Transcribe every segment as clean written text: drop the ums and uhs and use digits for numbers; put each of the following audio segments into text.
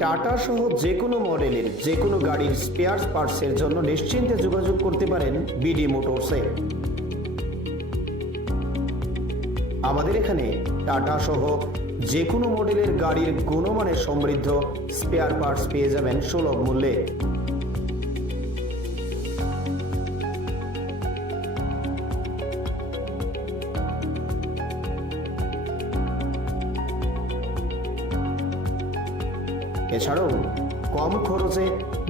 Tata সহ যে কোনো মডেলের যে কোনো গাড়ির স্পেয়ার পার্টসের জন্য নিশ্চিন্তে যোগাযোগ করতে পারেন বিডি মোটরসে। আমাদের এখানে টাটা সহ যে কোনো মডেলের গাড়ির গুণমানের সমৃদ্ধ স্পেয়ার পার্টস পেয়ে যাবেন সুলভ মূল্যে। এছাড়াও কম খরচে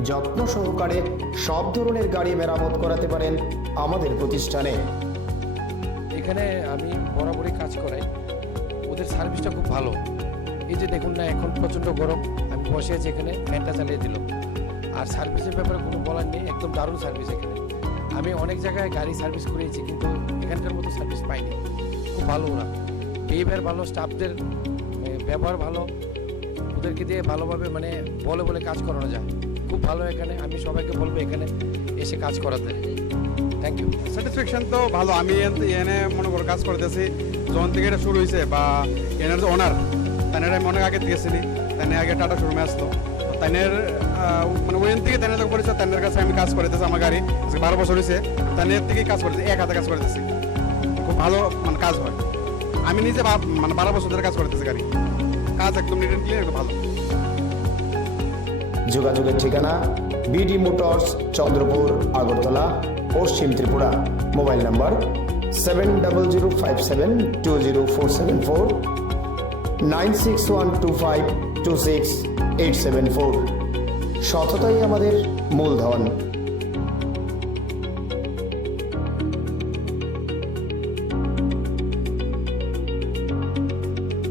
যত্ন সহকারে সব ধরনের গাড়ি মেরামত করাতে পারেন আমাদের প্রতিষ্ঠানে। এখানে আমি বরাবরই কাজ করাই, ওদের সার্ভিসটা খুব ভালো। এই যে দেখুন না, এখন প্রচণ্ড গরম, আমি বসে আছি এখানে, ফ্যানটা চালিয়ে দিল। আর সার্ভিসের ব্যাপারে কোনো বলার নেই, একদম দারুণ সার্ভিস এখানে। আমি অনেক জায়গায় গাড়ি সার্ভিস করিয়েছি, কিন্তু এখানকার মতো সার্ভিস পাইনি। খুব ভালো ওরা, বিহেভিয়ার ভালো, স্টাফদের ব্যবহার ভালো, ওদেরকে দিয়ে ভালোভাবে মানে বলে বলে কাজ করানো যায়। খুব ভালো এখানে, আমি সবাইকে বলবো এখানে এসে কাজ করাতে। Thank you. স্যাটিসফ্যাকশন তো ভালো। আমি এনে মনে করো কাজ করতেছি যখন থেকে এটা শুরু হয়েছে, বা এনার যে ওনার তাইনের আমি অনেক আগে থেকে চিনি। তাইনে আগে টাটা শোরুমে আসলো, তাইনের মানে ওইখান থেকে তাইনের যখন পরিচয়, তাইনের কাছে আমি কাজ করতেছি। আমার গাড়ি 12 বছর হয়েছে, তাইনের থেকেই কাজ করতেছি, এক হাতে কাজ করতেছি। খুব ভালো মানে কাজ হয়। আমি নিজে মানে 12 বছর ধরে কাজ করতেছি গাড়ি, কাজ একদম নিট অ্যান্ড ক্লিয়ার, একদম ভালো। যোগাযোগের ঠিকানা বিডি মোটরস, চন্দ্রপুর, আগরতলা, পশ্চিম ত্রিপুরা। Mobile number 7005720474, 9612526874। সততাই আমাদের মূলধন।